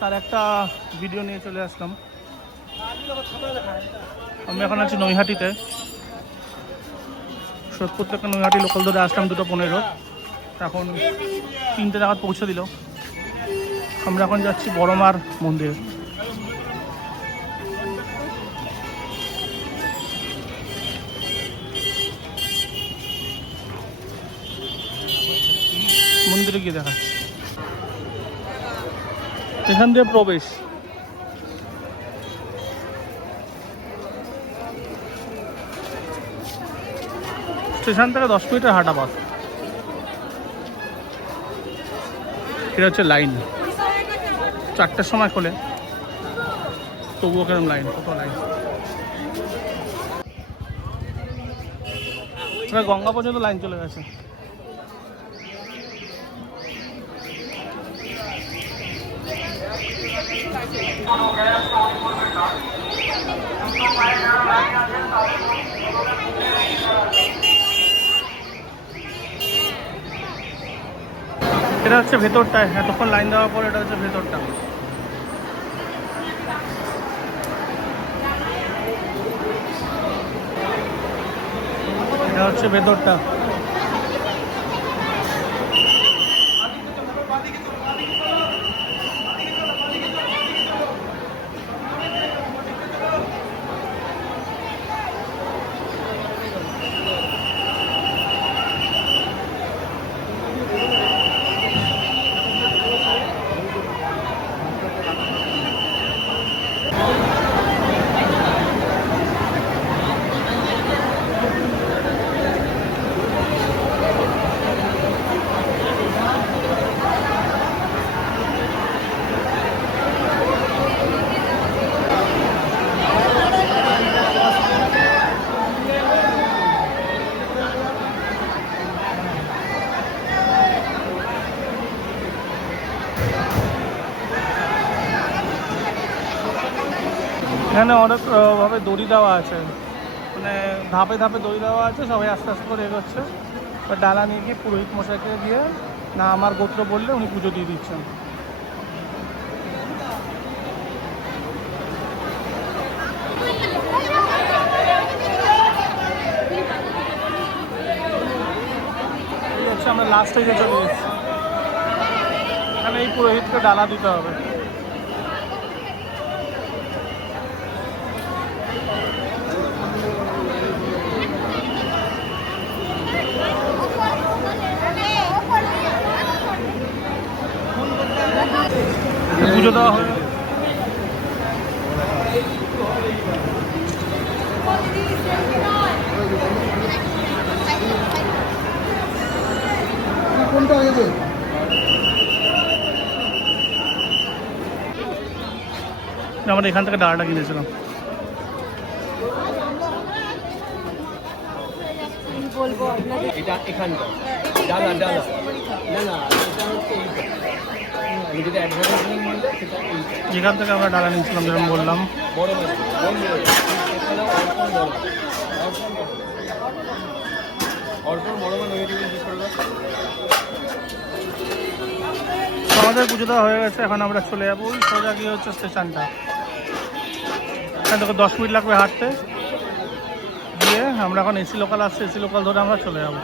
তার একটা ভিডিও নিয়ে চলে আসলাম। আমি এখন আছি নৈহাটিতে, সোদপুর থেকে নৈহাটি লোকাল ধরে আসলাম 2:15। এখন 3টে নাগাদ পৌঁছে দিল। আমরা এখন যাচ্ছি বড়মার মন্দির। মন্দিরে গিয়ে দেখাচ্ছি, এখান দিয়ে প্রবেশ। স্টেশন থেকে 10 মিনিটের হাঁটা পথ। এটা হচ্ছে লাইন, 4টার সময় খোলে, তবুও কেরম লাইন, কত লাইন। গঙ্গা পর্যন্ত লাইন চলে গেছে। এটা হচ্ছে ভেতরটা, এতক্ষণ লাইন দেওয়ার পর এটা হচ্ছে ভেতরটা। এটা হচ্ছে ভেতরটা। এখানে অনেক ভাবে দড়ি দেওয়া আছে, মানে ধাপে ধাপে দড়ি দেওয়া আছে, সবাই আস্তে আস্তে করে এগোচ্ছে। ডালা নিয়ে গিয়ে পুরোহিত মশাইকে দিয়ে না আমার গোত্র বললে উনি পুজো দিয়ে দিচ্ছেন। এই হচ্ছে আমরা লাস্ট স্টেজে চলে এসেছি। এখানে এই পুরোহিতকে ডালা দিতে হবে। পুজো দেওয়া হবে। কোনটা হয়েছে? আমরা এখান থেকে ডালাটা কিনেছিলাম। এটা এখানটা ডালা ডালা না না, এটা হচ্ছে এইটা। আমি যেটা অ্যাডভার্টাইজমেন্ট বললে সেটা এইটা। যেখান থেকে আমরা ডালা নিয়েছিলাম, যেরকম বললাম। বড় মাছ এখানে অর্পণ বড় মাছ ওইটা জিজ্ঞেস করবে। আমাদের পুজো দেওয়া হয়ে গেছে, এখন আমরা চলে যাবো। ওই সোজা গিয়ে হচ্ছে স্টেশনটা, এখান থেকে 10 মিনিট লাগবে হাঁটতে। গিয়ে আমরা এখন এসি লোকাল আসছে, এসি লোকাল ধরে আমরা চলে যাবো।